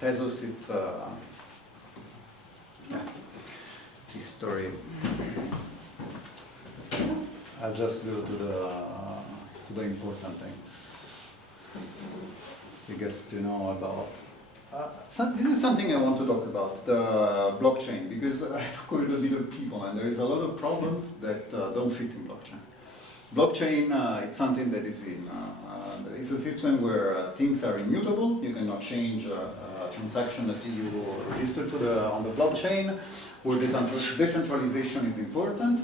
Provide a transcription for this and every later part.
Tezos, it's history. I'll just go to the important things. Biggest to know about. This is something I want to talk about, the blockchain, because I talk with a bit of people and there is a lot of problems that don't fit in blockchain. Blockchain, it's something that is it's a system where things are immutable. You cannot change a transaction that you register on the blockchain, where decentralization is important,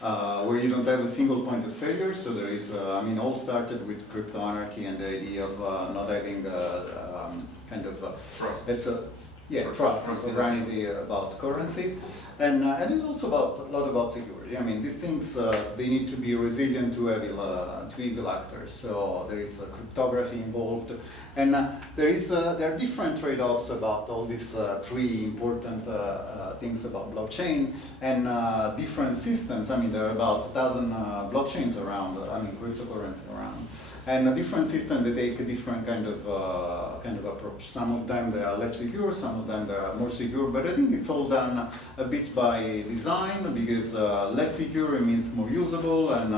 where you don't have a single point of failure. So there is, all started with crypto anarchy and the idea of not having kind of trust. Trust, sovereignty about currency, and it's also a lot about security. These things they need to be resilient to evil actors. So there is cryptography involved, and there are different trade-offs about all these three important things about blockchain and different systems. There are about 1,000 blockchains around. Cryptocurrency around. And a different system, they take a different kind of approach. Some of them they are less secure, some of them they are more secure. But I think it's all done a bit by design, because less secure it means more usable, and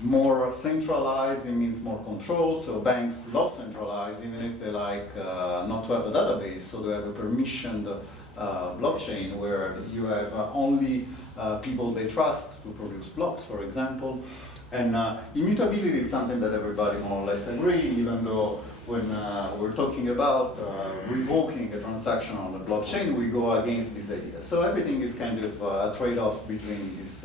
more centralized it means more control. So banks love centralized, even if they like not to have a database. So they have a permissioned blockchain where you have only people they trust to produce blocks, for example. And immutability is something that everybody more or less agree, even though when we're talking about revoking a transaction on the blockchain, we go against this idea. So everything is kind of a trade-off between these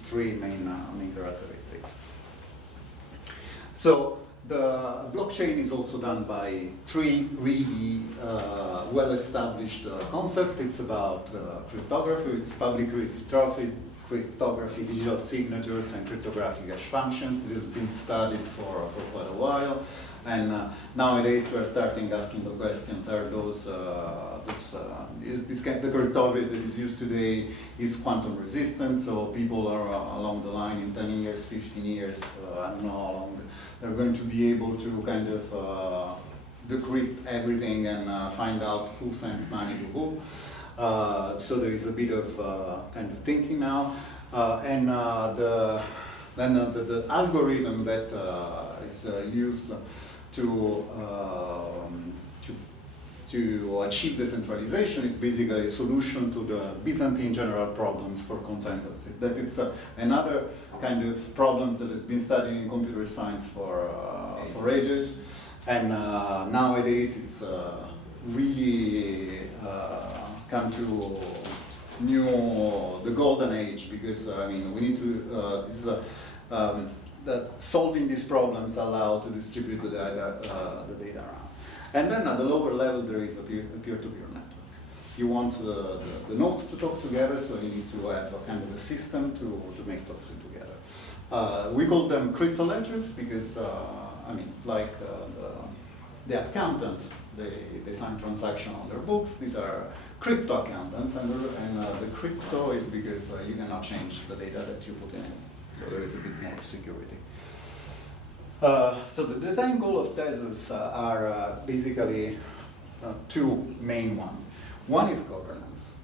three main characteristics. So the blockchain is also done by three really well-established concepts. It's about cryptography, it's public cryptography, digital signatures, and cryptographic hash functions. It has been studied for quite a while, and nowadays we are starting asking the questions: are the cryptography that is used today is quantum resistant? So people are along the line in 10 years, 15 years, I don't know how long, they're going to be able to kind of decrypt everything and find out who sent money to who. So there is a bit of kind of thinking now, and the algorithm that is used to achieve decentralization is basically a solution to the Byzantine general problems for consensus. That it's another kind of problems that has been studied in computer science for ages, and nowadays it's really come to the golden age, because we need to that solving these problems allow to distribute the data around. And then at the lower level there is a peer-to-peer network. You want the nodes to talk together, so you need to have a kind of a system to make talks together. We call them crypto ledgers because the accountant, they sign transaction on their books. These are crypto accountants, and the crypto is because you cannot change the data that you put in it. So there is a bit more security. So the design goal of Tezos are basically two main ones. One is governance.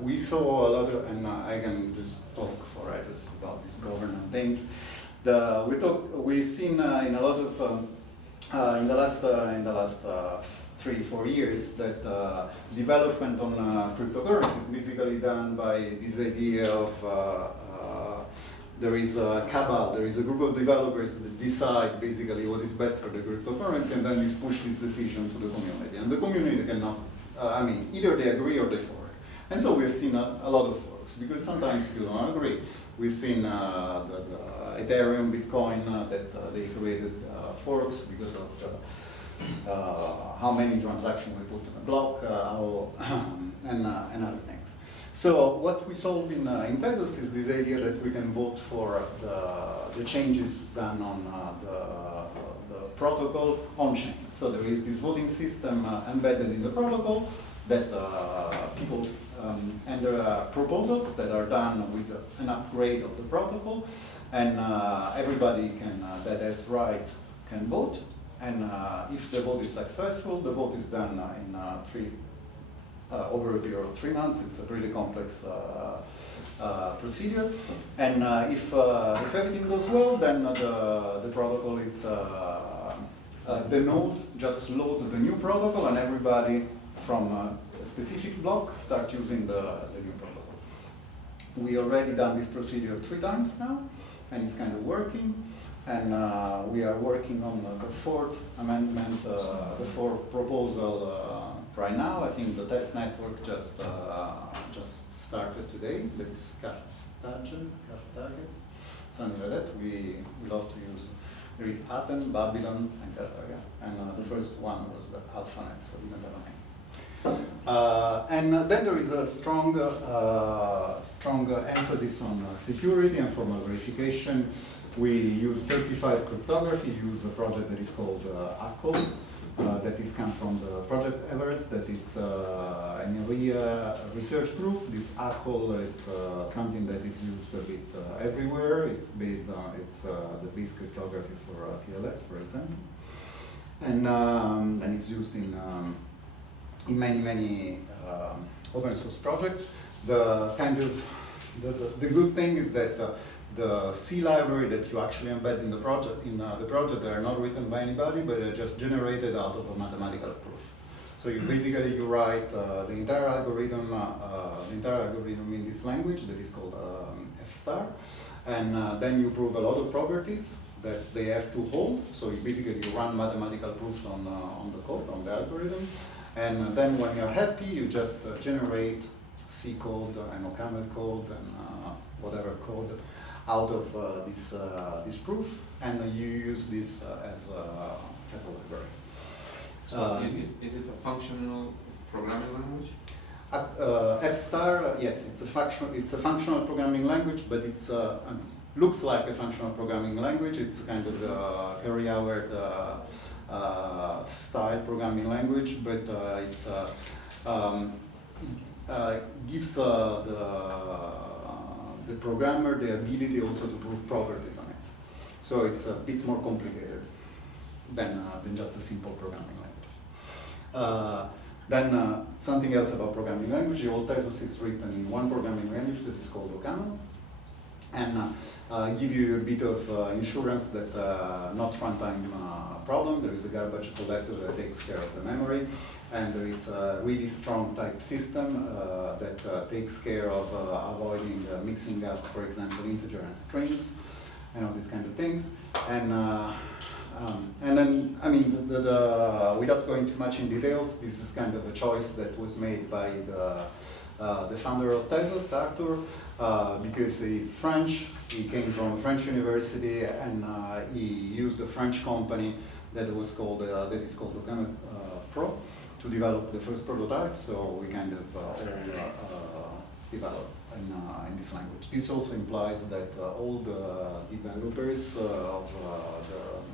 We saw a lot of, and I can just talk for hours about these governance things. We've seen in a lot of in the last 3-4 years that development on cryptocurrency is basically done by this idea of there is a cabal, there is a group of developers that decide basically what is best for the cryptocurrency, and then this push this decision to the community. And the community cannot, either they agree or they fork. And so we've seen a lot of forks, because sometimes you don't agree. We've seen the Ethereum, Bitcoin, that they created forks because of how many transactions we put in a block, and other things. So what we solve in Tezos is this idea that we can vote for the changes done on the protocol on chain. So there is this voting system embedded in the protocol that people enter proposals that are done with an upgrade of the protocol, and everybody that has right can vote. and if the vote is successful, the vote is done over a period of 3 months. It's a pretty complex procedure, and if everything goes well, then the protocol is the node just loads the new protocol, and everybody from a specific block start using the new protocol. We already done this procedure 3 times now, and it's kind of working. And we are working on the 4th amendment, the 4th proposal right now. I think the test network just started today. That is Carthage, something like that. We love to use. There is Athens, Babylon, and Carthage. And the first one was the AlphaNet, so we don't have a name. And then there is a strong emphasis on security and formal verification. We use certified cryptography, use a project that is called ACCOL, that is come from the Project Everest, that is an area research group. This ACCOL, it's something that is used a bit everywhere. It's based on, the base cryptography for TLS, for example. And it's used in many open source projects. The good thing is that the C library that you actually embed in the project, they are not written by anybody, but they're just generated out of a mathematical proof. So you basically you write the entire algorithm in this language that is called F-star, and then you prove a lot of properties that they have to hold. So you basically run mathematical proofs on the code, on the algorithm, and then when you're happy, you just generate C code and OCaml code and whatever code out of this proof, and you use this as a library. So is it a functional programming language? F-star, yes, it's a functional programming language, but it's looks like a functional programming language. It's kind of a carry-out style programming language, but gives the programmer the ability also to prove properties on it. So it's a bit more complicated than just a simple programming language. Then something else about programming language. All Tezos is written in one programming language that is called OCaml, and give you a bit of insurance that not runtime problem. There is a garbage collector that takes care of the memory, and there is a really strong type system that takes care of avoiding mixing up, for example, integer and strings, and all these kind of things. And then, I mean, without going too much in details, this is kind of a choice that was made by the founder of Tezos, Arthur, because he's French. He came from a French university, and he used a French company that is called OCaml Pro to develop the first prototype. So we kind of developed in this language. This also implies that all the developers of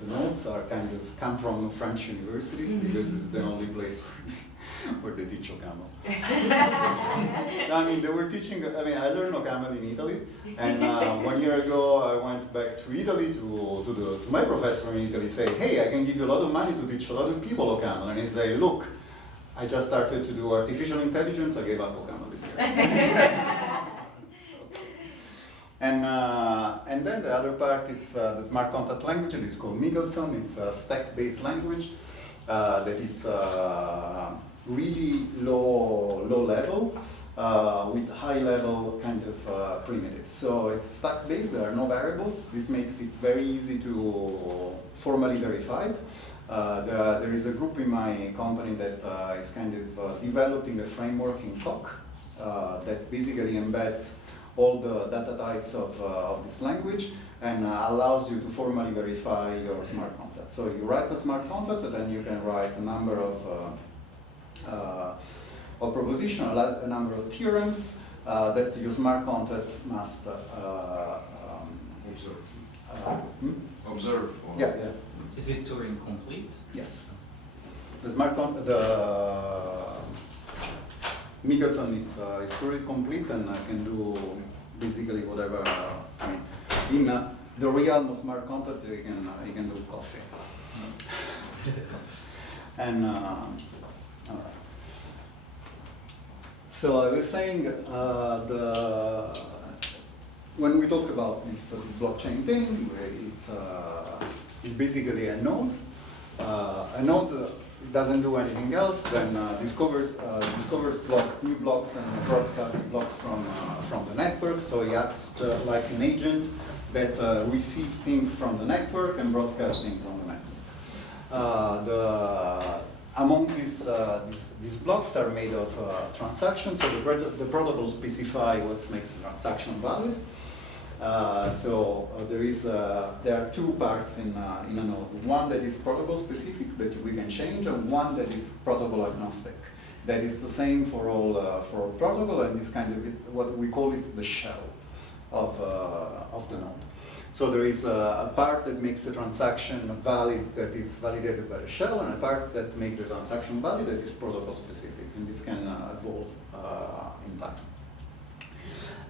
the nodes are kind of come from French universities, because it's the only place where they teach OCaml. I mean, they were teaching. I mean, I learned OCaml in Italy, and 1 year ago I went back to Italy to my professor in Italy, say, hey, I can give you a lot of money to teach a lot of people OCaml, and he say, look, I just started to do artificial intelligence. I gave up OCaml this year. And then the other part, it's the smart contract language, and it's called Michelson. It's a stack-based language that is really low level with high level kind of primitives. So it's stack-based. There are no variables. This makes it very easy to formally verify it. There is a group in my company that is kind of developing a framework in Coq that basically embeds all the data types of this language and allows you to formally verify your smart contract. So you write a smart contract, and then you can write a number of propositions, a number of theorems that your smart contract must observe. Observe. Yeah. Is it Turing complete? Yes. The smart contract, the Michelson, it's Turing complete, and I can do basically whatever. I mean, in the realm of smart contract, you can do coffee. And all right. So I was saying when we talk about this blockchain thing, it's basically a node. A node doesn't do anything else than discovers new blocks and broadcasts blocks from the network. So it acts like an agent that receives things from the network and broadcasts things on the network. Among these blocks are made of transactions. So the protocol specify what makes the transaction valid. There are two parts in a node. One that is protocol specific that we can change, and one that is protocol agnostic. That is the same for all protocol, and this kind of what we call is the shell of the node. So there is a part that makes the transaction valid that is validated by the shell, and a part that makes the transaction valid that is protocol specific, and this can evolve in time.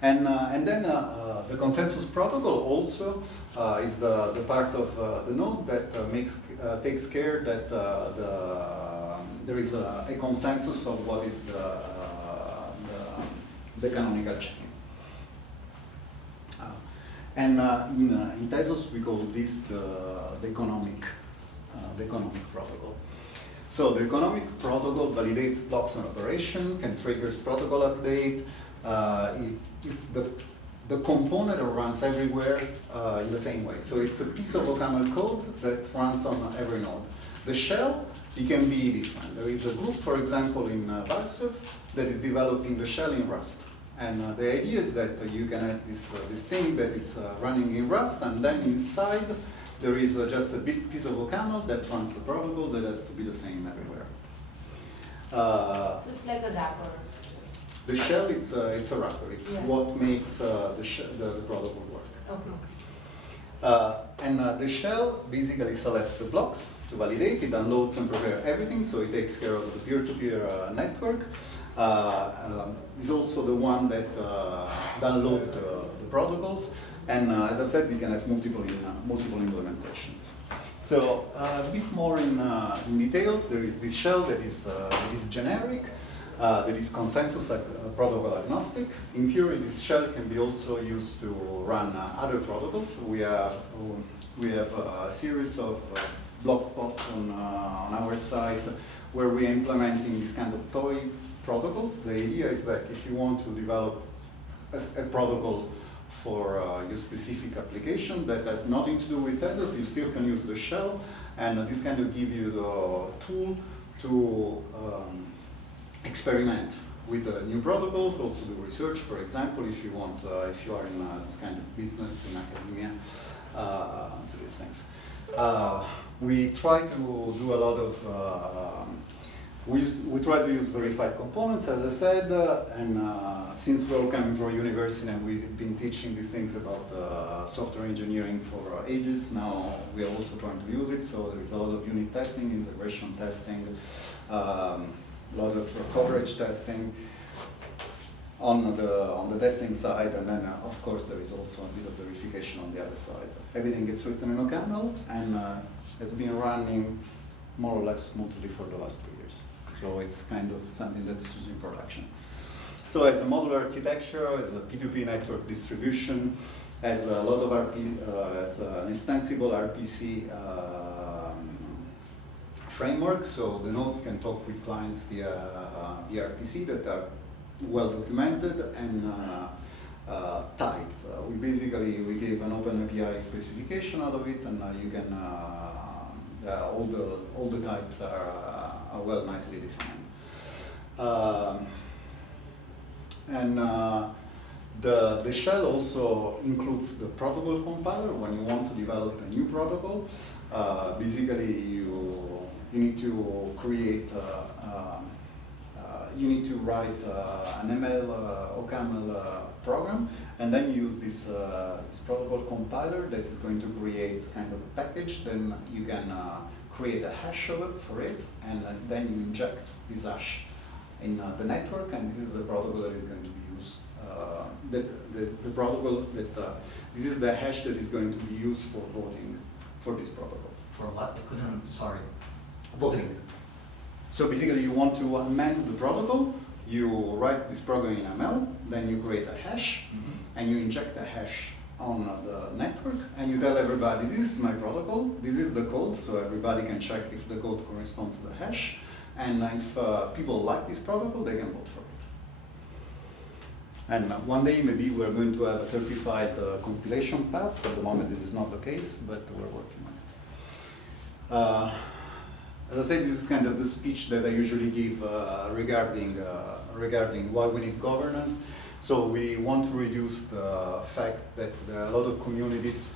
And then the consensus protocol also is the part of the node that takes care that there is a consensus of what is the canonical chain. In Tezos we call this the economic protocol. So the economic protocol validates blocks on operation, can triggers protocol update. It's the component that runs everywhere in the same way. So it's a piece of OCaml code that runs on every node. The shell, it can be different. There is a group, for example, in Varsov that is developing the shell in Rust. And the idea is that you can have this thing that is running in Rust, and then inside there is just a big piece of OCaml that runs the protocol that has to be the same everywhere. So it's like a wrapper. The shell, it's a wrapper. It's what makes the protocol work. Okay. The shell basically selects the blocks to validate. It unloads and prepares everything, so it takes care of the peer-to-peer network. Is also the one that downloads the protocols. And as I said, we can have multiple implementations. So a bit more in details. There is this shell that is generic. That is consensus protocol agnostic. In theory, this shell can be also used to run other protocols. We have a series of blog posts on our site where we are implementing this kind of toy protocols. The idea is that if you want to develop a protocol for your specific application that has nothing to do with Tezos, you still can use the shell, and this kind of give you the tool to experiment with new protocols, also do research, for example, if you want, if you are in this kind of business in academia, do these things. We try to do a lot of, we try to use verified components, as I said, and since we're all coming from university and we've been teaching these things about software engineering for ages, now we are also trying to use it, so there is a lot of unit testing, integration testing, a lot of coverage testing on the testing side, and then of course there is also a bit of verification on the other side. Everything gets written in OCaml and has been running more or less smoothly for the last 2 years. So it's kind of something that is used in production. So as a modular architecture, as a P2P network distribution, as a lot of as an extensible RPC framework, so the nodes can talk with clients via RPC that are well documented and typed. We gave an open API specification out of it, and you can all the types are well nicely defined. The shell also includes the protocol compiler. When you want to develop a new protocol, basically you need to create, you need to write an ML OCaml program, and then you use this protocol compiler that is going to create kind of a package. Then you can create a hash of it for it, and then you inject this hash in the network, and this is the protocol that is going to be used. The protocol that this is the hash that is going to be used for voting for this protocol. For what? I couldn't. Sorry. voting. So basically you want to amend the protocol, you write this program in ML, then you create a hash, and you inject the hash on the network, and you tell everybody, this is my protocol, this is the code, so everybody can check if the code corresponds to the hash, and if people like this protocol, they can vote for it. And one day maybe we're going to have a certified compilation path. At the moment this is not the case, but we're working on it. As I said, this is kind of the speech that I usually give regarding why we need governance. So we want to reduce the fact that there are a lot of communities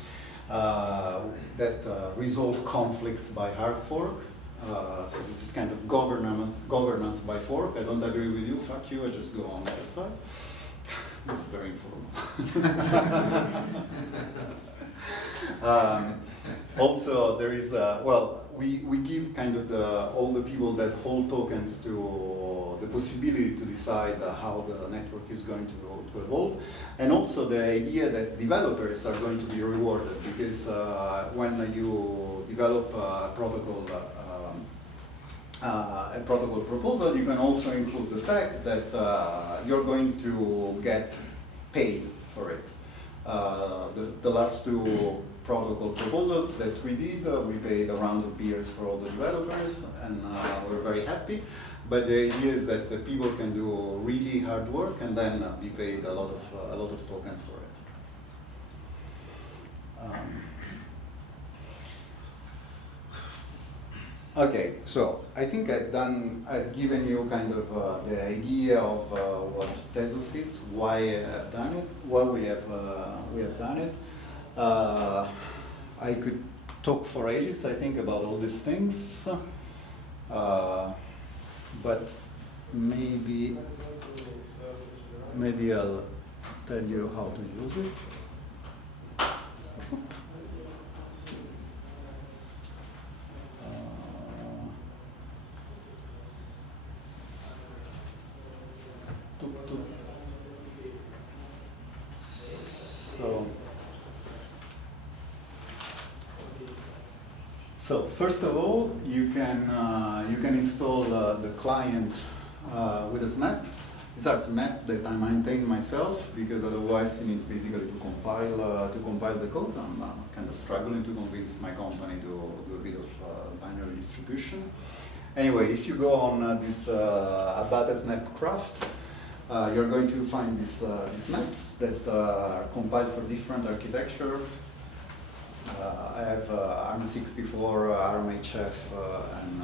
that resolve conflicts by hard fork. So this is kind of governance by fork. I don't agree with you, fuck you, I just go on the other side. It's very informal. Also, there is, we give kind of all the people that hold tokens to the possibility to decide how the network is going to evolve. And also the idea that developers are going to be rewarded, because when you develop a protocol proposal, you can also include the fact that you're going to get paid for it. The last two protocol proposals that we did, we paid a round of beers for all the developers, and we're very happy. But the idea is that the people can do really hard work and then be paid a lot of tokens for it. Okay, so I think I've given you kind of the idea of what Tezos is, why I've done it, why we have done it. I could talk for ages, I think, about all these things, but maybe I'll tell you how to use it. So first of all, you can install the client with a snap. These are snaps that I maintain myself, because otherwise you need basically to compile the code. I'm kind of struggling to convince my company to do a bit of binary distribution. Anyway, if you go on this Abate snap craft, you're going to find these snaps that are compiled for different architecture. I have ARM64, ARMHF, and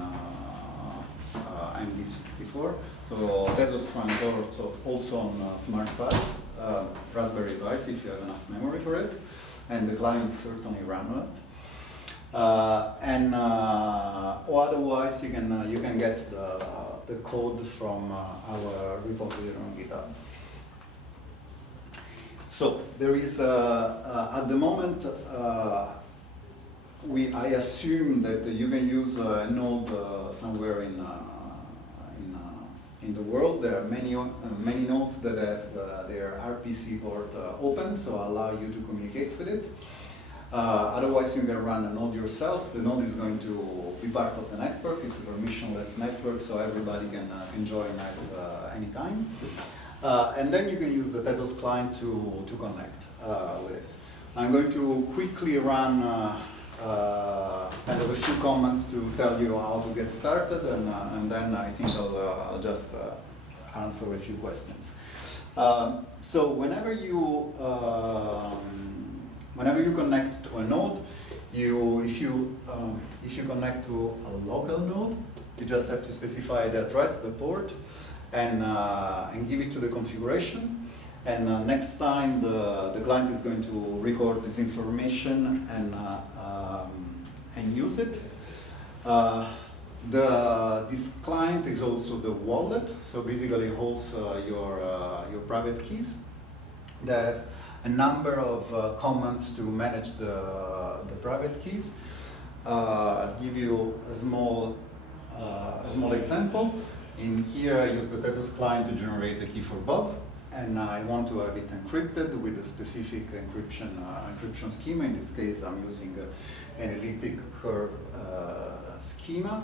AMD64. So Tezos runs also on smart Pis, Raspberry Pis if you have enough memory for it, and the client certainly runs on it. Or otherwise you can get the code from our repository on GitHub. So there is at the moment I assume that you can use a node somewhere in the world. There are many nodes that have their RPC port open, so allow you to communicate with it. Otherwise, you can run a node yourself. The node is going to be part of the network. It's a permissionless network, so everybody can join at any time. And then you can use the Tezos client to connect with it. I'm going to quickly run kind of a few comments to tell you how to get started, and then I think I'll just answer a few questions. So whenever you connect to a node, if you connect to a local node, you just have to specify the address, the port, and give it to the configuration. And next time the client is going to record this information and use it. This client is also the wallet, so basically holds your private keys. They have a number of commands to manage the private keys. I'll give you a small example. In here, I use the Tezos client to generate a key for Bob, and I want to have it encrypted with a specific encryption schema. In this case, I'm using an elliptic curve schema.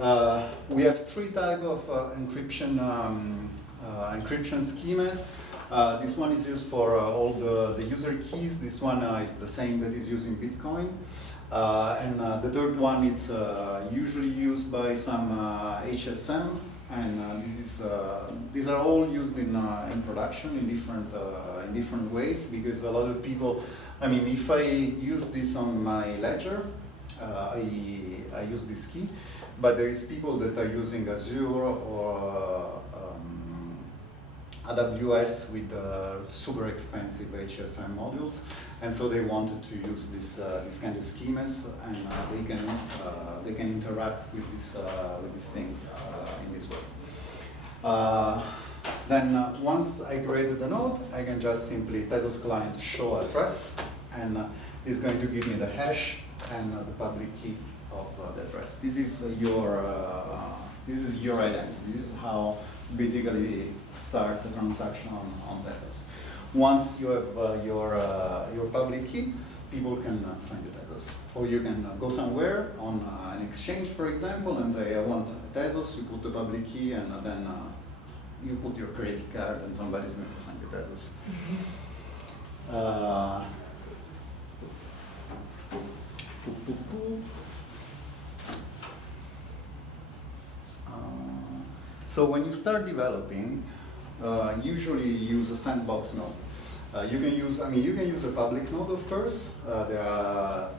We have three types of encryption schemas. This one is used for all the user keys. This one is the same that is used in Bitcoin. And the third one is usually used by some HSM, and these are all used in production in different ways, because a lot of people, I mean, if I use this on my ledger, I use this key, but there is people that are using Azure or AWS with super expensive HSM modules, and so they wanted to use this kind of schemas, and they can interact with these things in this way. Then once I created the node, I can just simply Tezos client show address, and it's going to give me the hash and the public key of the address. This is your identity. This is how basically start the transaction on Tezos. Once you have your public key, people can send you Tezos. Or you can go somewhere on an exchange, for example, and say, I want Tezos, you put the public key, and then you put your credit card, and somebody's going to send you Tezos. So when you start developing, usually you use a sandbox node. You can use a public node, of course. There are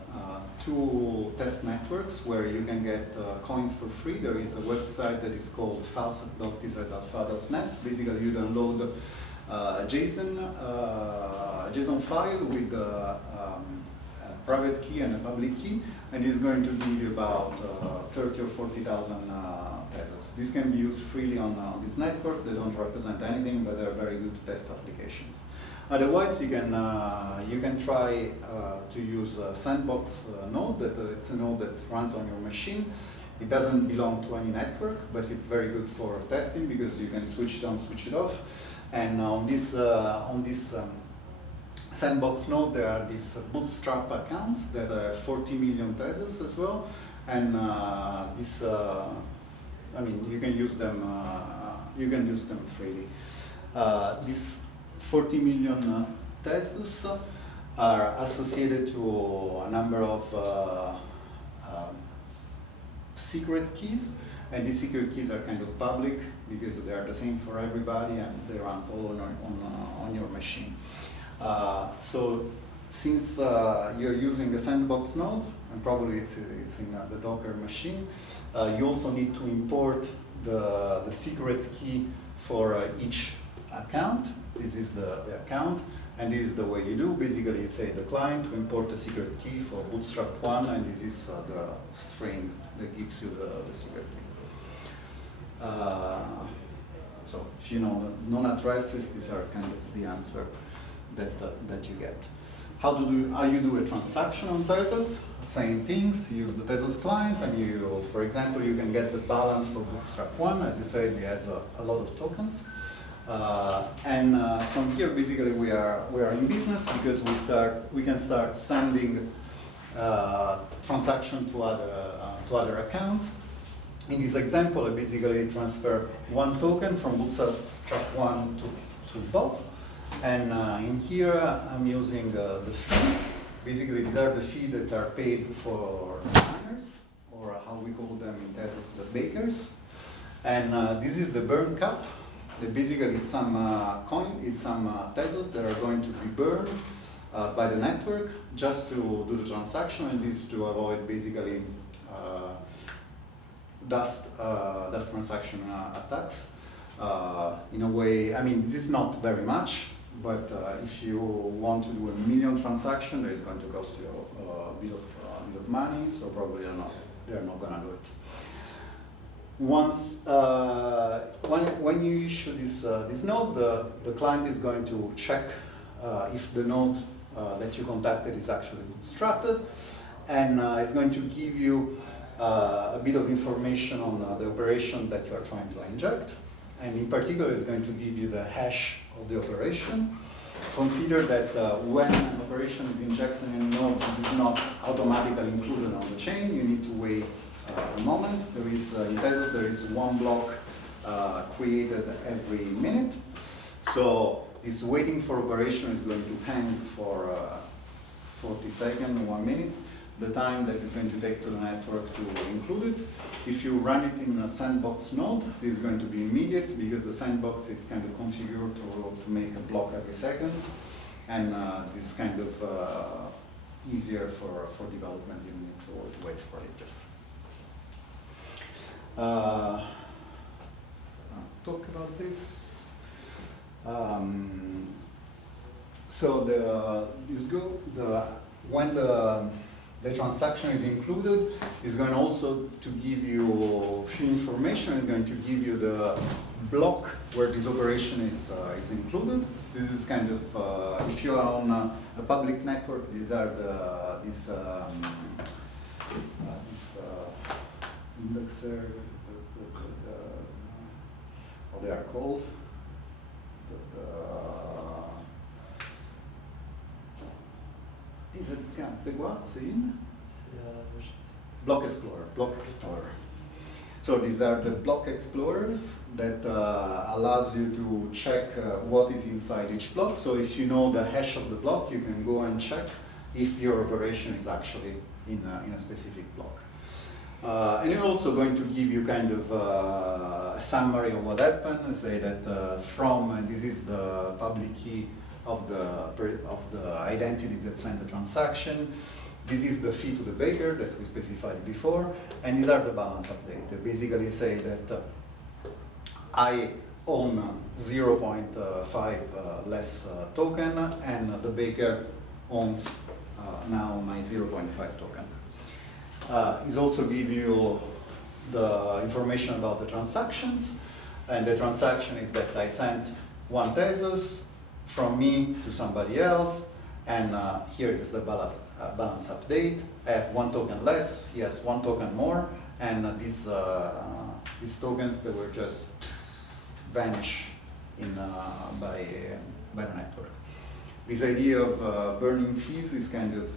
two test networks where you can get coins for free. There is a website that is called faucet.tz.fa.net. Basically, you download a JSON file with a private key and a public key, and it's going to give you about 30 or 40,000 Tezos. This can be used freely on this network. They don't represent anything, but they're very good test applications. Otherwise, you can try to use a sandbox node. It's a node that runs on your machine. It doesn't belong to any network, but it's very good for testing because you can switch it on, switch it off. And on this sandbox node, there are these bootstrap accounts that have 40 million Tezos as well, and you can use them. Freely. These 40 million Tezos are associated to a number of secret keys, and these secret keys are kind of public because they are the same for everybody, and they run all on your machine. So since you're using a sandbox node, and probably it's in the Docker machine, you also need to import the secret key for each account. This is the account, and this is the way you do. Basically, you say the client to import the secret key for bootstrap 1, and this is the string that gives you the secret key. So if you know the non-addresses, these are kind of the answer that you get. How you do a transaction on Tezos? Same things. You use the Tezos client, and for example, you can get the balance for bootstrap 1. As you said, it has a lot of tokens. And from here, basically, we are in business because we can start sending transaction to other accounts. In this example, I basically transfer one token from bootstrap 1 to Bob, and in here I'm using the fee. Basically, these are the fees that are paid for miners, or how we call them in Tezos, the bakers. And this is the burn cap. Basically, it's some Tezos that are going to be burned by the network just to do the transaction, and this to avoid basically dust transaction attacks. In a way, I mean, this is not very much, but if you want to do 1 million transactions, there is going to cost you a bit of money, so probably they're not going to do it. Once, when you issue this node, the client is going to check if the node that you contacted is actually bootstrapped, and is going to give you a bit of information on the operation that you are trying to inject, and in particular, it's going to give you the hash of the operation. Consider that when an operation is injected in a node, this is not automatically included on the chain. You need to wait a moment. There is in Tezos there is one block created every minute. So this waiting for operation is going to hang for 40 seconds, 1 minute, the time that is going to take to the network to include it. If you run it in a sandbox node, this is going to be immediate because the sandbox is kind of configured to make a block every second. And this is kind of easier for development. You need to wait for liters. I'll talk about this. So when the transaction is included, is going also to give you few information. It's going to give you the block where this operation is included. This is kind of if you are on a public network, these are this indexer, how they are called. C'est quoi? C'est une? Block Explorer. Block Explorer. So these are the block explorers that allows you to check what is inside each block. So if you know the hash of the block, you can go and check if your operation is actually in a specific block. And it's also going to give you kind of a summary of what happened. Say that and this is the public key of the identity that sent the transaction. This is the fee to the baker that we specified before, and these are the balance update. They basically say that I own 0.5 less token, and the baker owns now my 0.5 token. It also give you the information about the transactions, and the transaction is that I sent 1 Tezos from me to somebody else, and here it is the balance update. I have 1 token less, he has 1 token more, and these tokens, they were just vanished by the network. This idea of burning fees is kind of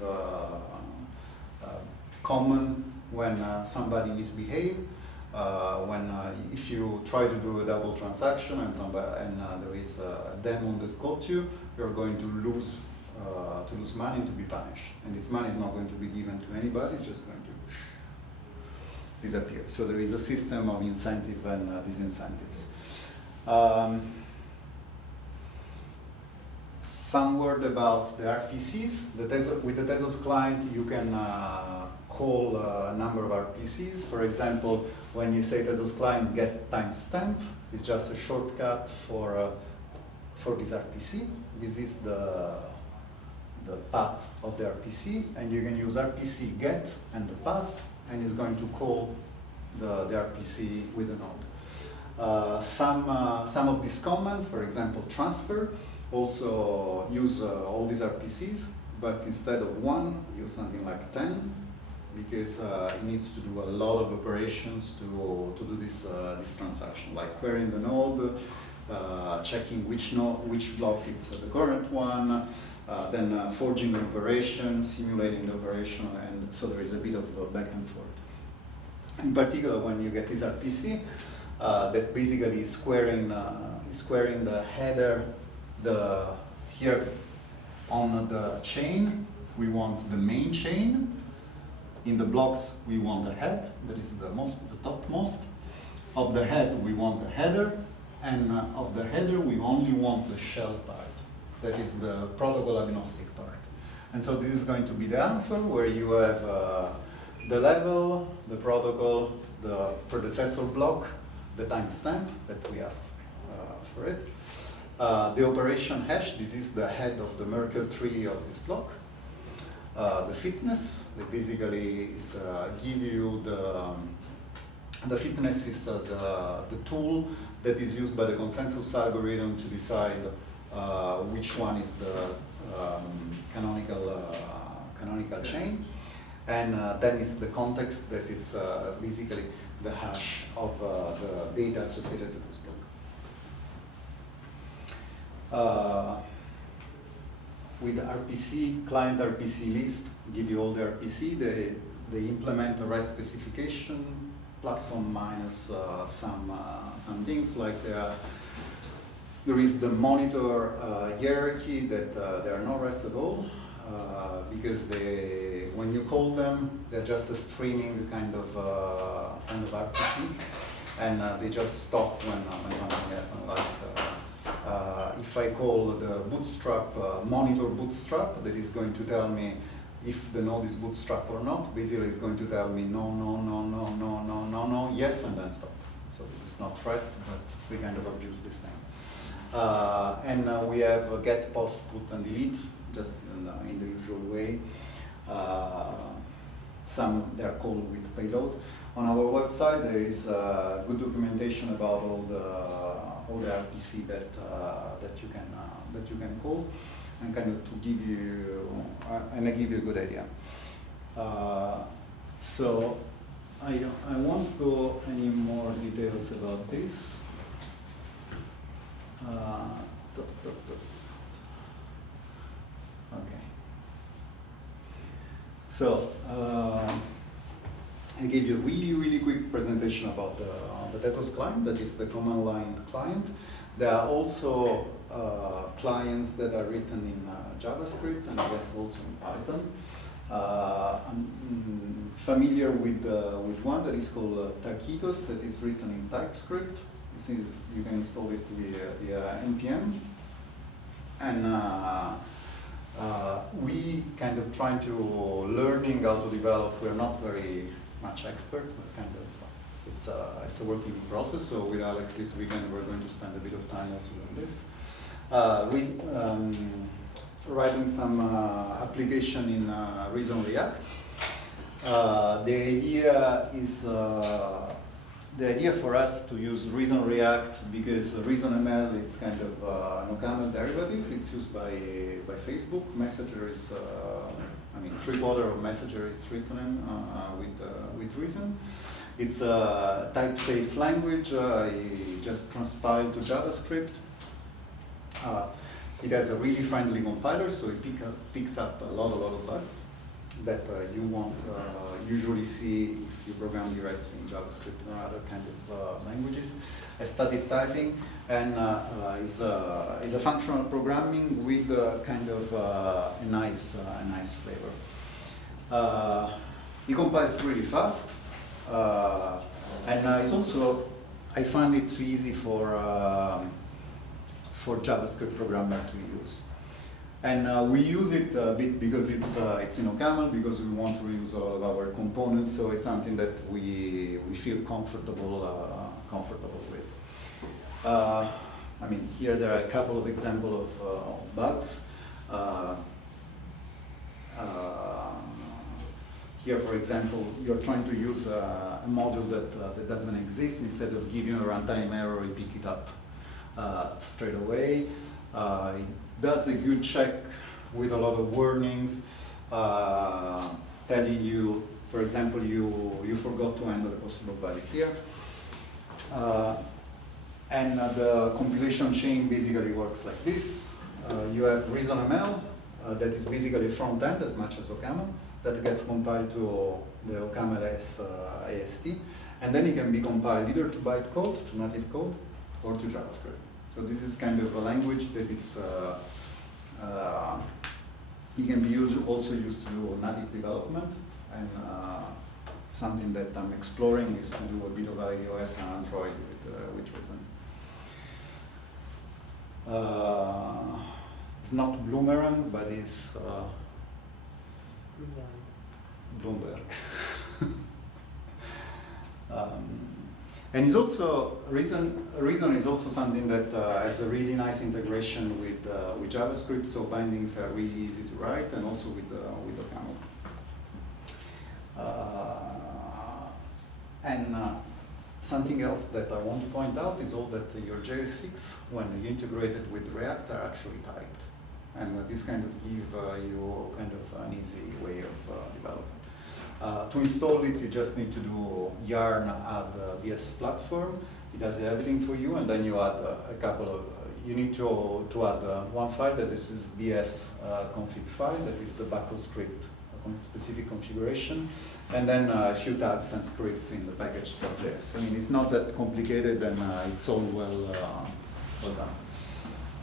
common when somebody misbehaves. If you try to do a double transaction and there is a demon that caught you, you're going to lose money, to be punished. And this money is not going to be given to anybody, it's just going to disappear. So there is a system of incentive and disincentives. Some word about the RPCs. With the Tezos client, you can call a number of RPCs. For example, when you say Tezos client get timestamp, it's just a shortcut for this RPC. This is the path of the RPC, and you can use RPC get and the path, and it's going to call the RPC with a node. Some of these commands, for example, transfer, also use all these RPCs, but instead of 1, use something like 10, because it needs to do a lot of operations to do this transaction, like querying the node, checking which block is the current one, then forging the operation, simulating the operation, and so there is a bit of back and forth. In particular, when you get this RPC, that basically is squaring the header. Here on the chain, we want the main chain. In the blocks, we want the head, that is the topmost. Of the head, we want the header, and of the header, we only want the shell part. That is the protocol agnostic part. And so this is going to be the answer, where you have the level, the protocol, the predecessor block, the timestamp that we asked for it. The operation hash, this is the head of the Merkle tree of this block. The fitness, that basically is give you the fitness is the tool that is used by the consensus algorithm to decide which one is the canonical chain. And then it's the context that it's basically the hash of the data associated to this block. With RPC, client RPC list, give you all the RPC, they implement a REST specification plus or minus some things like there is the monitor hierarchy that they are not REST at all because when you call them, they're just a streaming kind of RPC, and they just stop when something happens. Like if I call the bootstrap monitor bootstrap, that is going to tell me if the node is bootstrap or not. Basically, it's going to tell me no, no, no, no, no, no, no, no, yes, and then stop. So this is not REST, but we kind of abuse this thing. And we have get, post, put, and delete, just in the usual way. Some they are called with payload. On our website, there is good documentation about all the RPC that you can call, and kind of to give you and I give you a good idea. So I won't go any more details about this. Okay. So I gave you a really quick presentation about the Tezos client, that is the command line client. There are also clients that are written in JavaScript and I guess also in Python. I'm familiar with one that is called Taquitos, that is written in TypeScript. You can install it via NPM. And we kind of trying to learning how to develop. We're not very much expert, but kind of it's a working process. So with Alex this weekend, we're going to spend a bit of time also doing this. Writing some application in Reason React. The idea for us to use Reason React because Reason ML is kind of an OCaml derivative. It's used by Facebook. Messenger is, 3/4 of Messenger is written with Reason. It's a type-safe language. I just transpiled to JavaScript. It has a really friendly compiler, so it picks up a lot of bugs that you won't usually see if you program directly in JavaScript or other kind of languages. I studied typing, and is a functional programming with kind of a nice flavor. It compiles really fast, and it's also, I find it easy for JavaScript programmer to use. And we use it a bit because it's in OCaml, because we want to reuse all of our components, so it's something that we feel comfortable with. Here there are a couple of examples of bugs. Here, for example, you're trying to use a module that doesn't exist. Instead of giving a runtime error, you pick it up straight away. It does a good check with a lot of warnings, telling you, for example, you forgot to handle a possible value here. And the compilation chain basically works like this. You have Reason ML, that is basically front end as much as OCaml, that gets compiled to the OCaml AST, and then it can be compiled either to bytecode, to native code, or to JavaScript. So this is kind of a language that it can be also used to do native development, and something that I'm exploring is to do a bit of iOS and Android with Reason. It's not Bloomerang, but it's Bloomberg. And it's also Reason is also something that has a really nice integration with JavaScript, so bindings are really easy to write, and also with OCaml. And something else that I want to point out is all that your JS6, when you integrate it with React, are actually typed, and this kind of give you kind of an easy way of developing. To install it, you just need to do yarn add VS platform. It does everything for you, and then you add a couple of. You need to add one file that is VS config file, that is the backup script specific configuration, and then a few tags and scripts in the package.js. I mean, it's not that complicated, and it's all well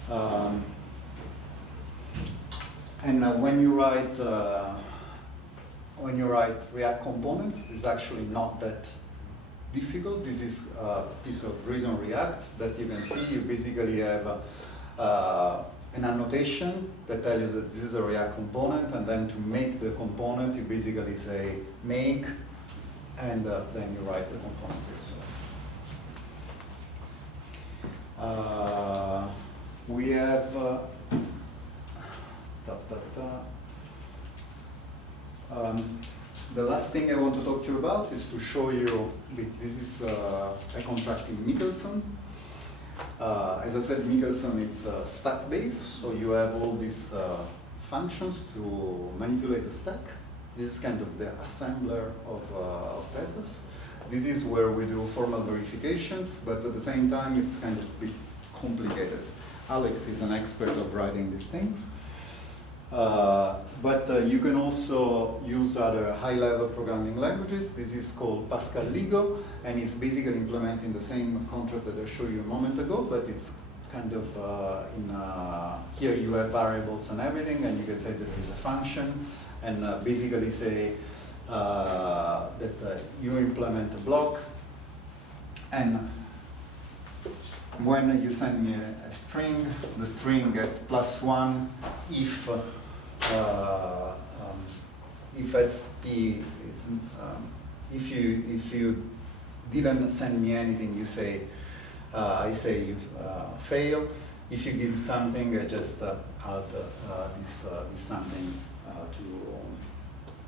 done. And when you write React components, it's actually not that difficult. This is a piece of Reason React that you can see. You basically have an annotation that tells you that this is a React component, and then to make the component, you basically say make, and then you write the component yourself. We have the last thing I want to talk to you about is to show you, this is a contract in Michelson. As I said, Michelson, it's stack-based, so you have all these functions to manipulate the stack. This is kind of the assembler of Tezos. This is where we do formal verifications, but at the same time, it's kind of a bit complicated. Alex is an expert of writing these things. But you can also use other high-level programming languages. This is called Pascal Lego, and it's basically implementing the same contract that I showed you a moment ago, but it's kind of here you have variables and everything, and you can say that there is a function, and basically say that you implement a block, and when you send me a string, the string gets +1 if SP is if you didn't send me anything, you say I say you fail. If you give something, I just add this something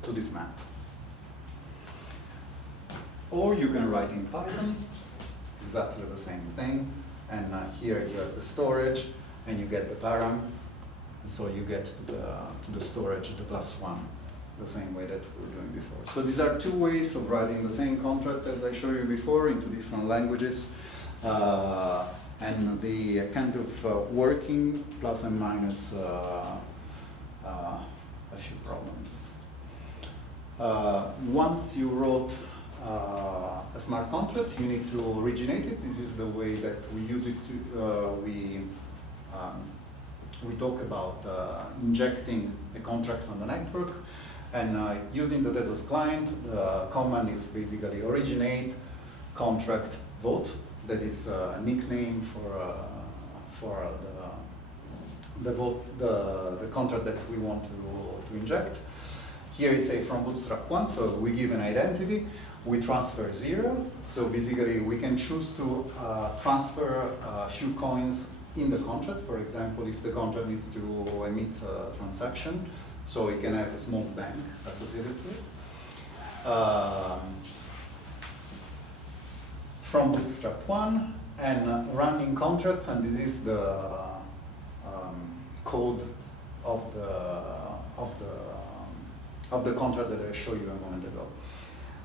to this map. Or you can write in Python, exactly the same thing. And here you have the storage, and you get the param, and so you get to the storage, the +1, the same way that we were doing before. So these are two ways of writing the same contract as I showed you before into different languages, and the kind of working plus and minus a few problems. Once you wrote a smart contract, you need to originate it. This is the way that we use it to, we talk about injecting a contract on the network, and using the Tezos client, the command is basically originate contract vote. That is a nickname for the vote, the contract that we want to inject. Here is a from bootstrap 1, so we give an identity. We transfer 0, so basically we can choose to transfer a few coins in the contract. For example, if the contract needs to emit a transaction, so it can have a small bank associated to it. From bootstrap 1 and running contracts, and this is the code of the contract that I showed you a moment ago.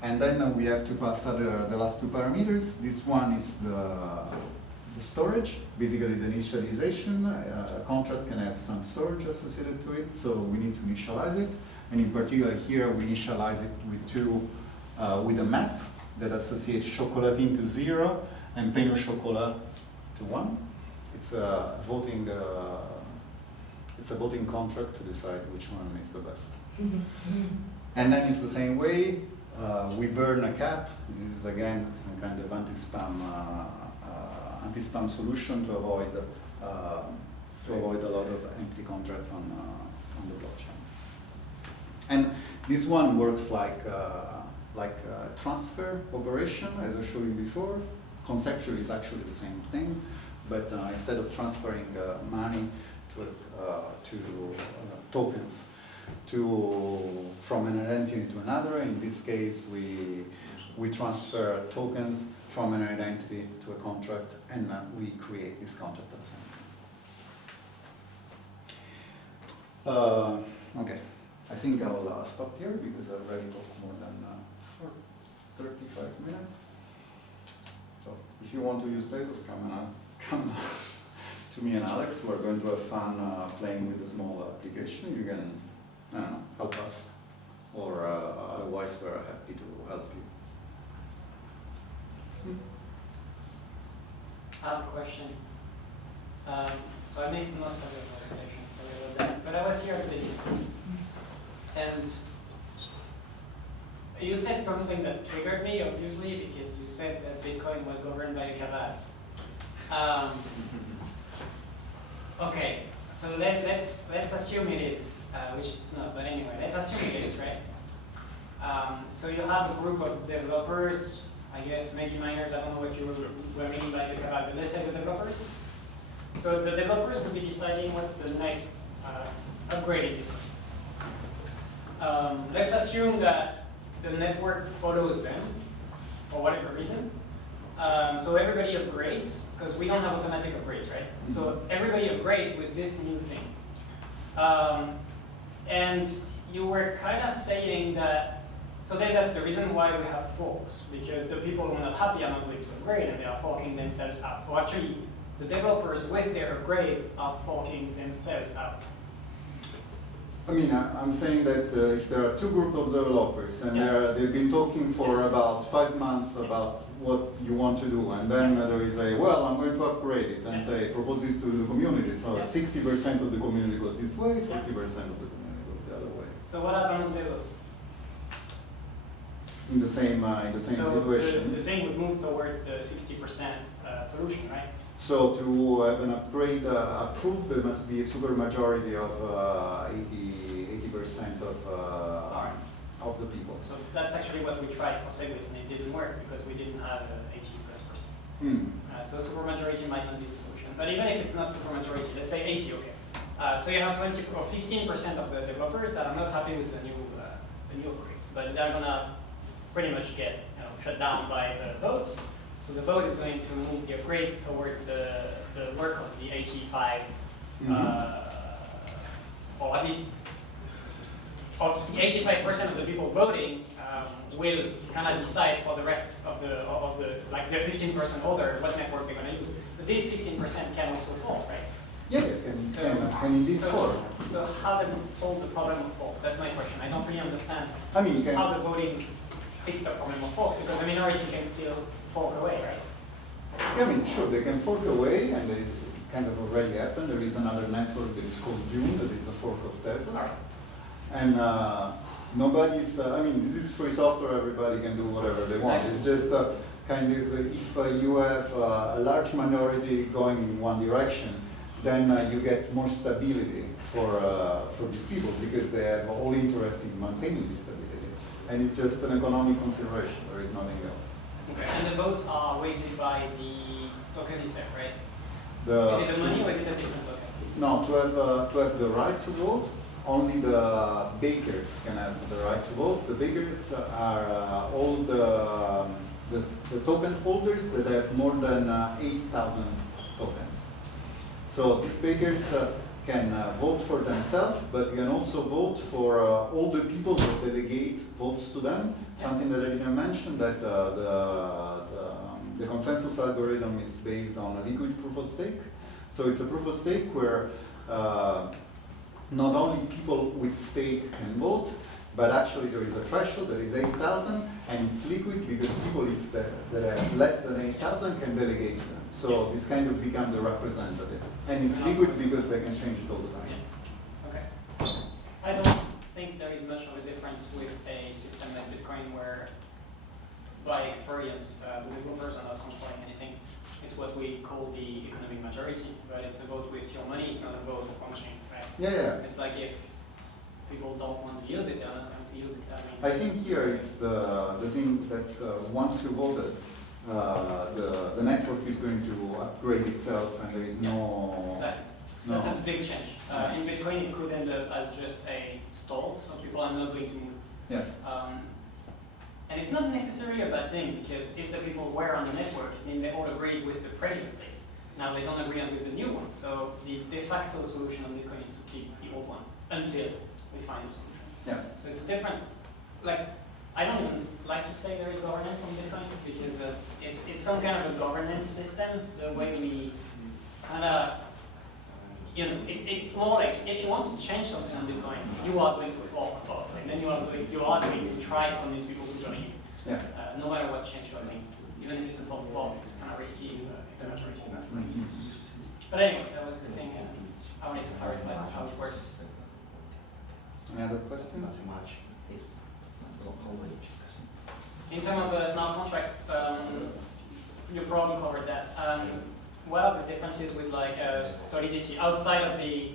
And then we have to pass the last two parameters. This one is the storage, basically the initialization. A contract can have some storage associated to it, so we need to initialize it. And in particular here, we initialize it with a map that associates chocolatin to 0 and pain au chocolat to 1. It's a voting contract to decide which one is the best. And then it's the same way. We burn a cap. This is again some kind of anti-spam solution to avoid a lot of empty contracts on the blockchain. And this one works like a transfer operation, as I showed you before. Conceptually, it's actually the same thing, but instead of transferring money to tokens from an identity to another, in this case, we transfer tokens from an identity to a contract, and we create this contract at the same time. Okay, I think I'll stop here because I've already talked more than 35 minutes. So if you want to use Tezos, come to me and Alex. We're going to have fun playing with the small application. You can, I don't know, help us or otherwise we're happy to help you. I have a question. So I missed most of your presentation, sorry about that. But I was here at the beginning. And you said something that triggered me, obviously, because you said that Bitcoin was governed by a cabal. Okay, so let's assume it is, which it's not, but anyway, let's assume it is, right? So you have a group of developers, I guess maybe miners, I don't know what you were meaning by the cabal, but let's say the developers. So the developers will be deciding what's the next upgrading Bitcoin. Let's assume that the network follows them, for whatever reason. So everybody upgrades, because we don't have automatic upgrades, right? So everybody upgrades with this new thing. And you were kind of saying that, so then that's the reason why we have forks, because the people who are not happy are not going to upgrade and they are forking themselves out. Or actually, the developers with their upgrade are forking themselves out. I mean, I'm saying that if there are two groups of developers and they've been talking for about 5 months about what you want to do, and then there is a, well, I'm going to upgrade it and say, propose this to the community. So 60% of the community goes this way, 40% of the community goes the other way. So what happened on Tezos? In the same situation. The thing would move towards the 60% solution, right? So to have an upgrade approved, there must be a super majority of 80% of the people. So that's actually what we tried for Segwit, and it didn't work because we didn't have 80+%. So a super majority might not be the solution. But even if it's not super majority, let's say 80, okay. So you have 20 or 15% of the developers that are not happy with the new upgrade, but they're gonna pretty much get shut down by the vote. So the vote is going to move the upgrade towards the work of the 85, or at least of the 85% of the people voting will kind of decide for the rest of the like the 15% other what network they're going to use. But these 15% can also fall, right? Yeah, can indeed fall. So how does it solve the problem of fault? That's my question. I don't really understand I mean, how the voting fixes the problem of fault, because the minority can still fork away, right? Yeah, I mean, sure, they can fork away, and it kind of already happened. There is another network that is called Dune, that is a fork of Tezos. And nobody's, I mean, this is free software, everybody can do whatever they want. It's just kind of, if you have a large minority going in one direction, then you get more stability for these people, because they have all interest in maintaining this stability. And it's just an economic consideration, there is nothing else. Okay, and the votes are weighted by the token itself, right? Is it the money or is it a different token? No, to have the right to vote, only the bakers can have the right to vote. The bakers are all the token holders that have more than 8,000 tokens. So these bakers can vote for themselves, but can also vote for all the people that delegate votes to them. Something that I didn't mention, that the consensus algorithm is based on a liquid proof of stake. So it's a proof of stake where not only people with stake can vote, but actually there is a threshold that is 8,000, and it's liquid because people that have less than 8,000 can delegate to them. So this kind of becomes the representative. And it's liquid because they can change it all the time. Okay. I don't think there is much of a difference with a system like Bitcoin where, by experience, the developers are not controlling anything. It's what we call the economic majority, but it's a vote with your money, it's not a vote functioning, right? Yeah. It's like if people don't want to use it, they're not going to use it. I think here it's the thing that once you voted, the network is going to upgrade itself, and there is no... Exactly. So that's a big change. In Bitcoin, it could end up as just a stall, so people are not going to move. Yeah. And it's not necessarily a bad thing, because if the people were on the network, it means they all agreed with the previous state. Now they don't agree with the new one. So the de facto solution on Bitcoin is to keep the old one until we find a solution. Yeah. So it's a different, like, I don't even like to say there is governance on Bitcoin, because it's some kind of a governance system, the way we kind of, it's more like if you want to change something on Bitcoin, you are going to fork off, and then you are going to try to convince people to join you. Yeah. No matter what change you're making, even if it's a soft fork, it's kind of risky if the majority is not right. But anyway, that was the thing. I wanted to clarify how it works. Any other questions? In terms of smart contracts, you probably covered that. What are the differences with like Solidity outside of the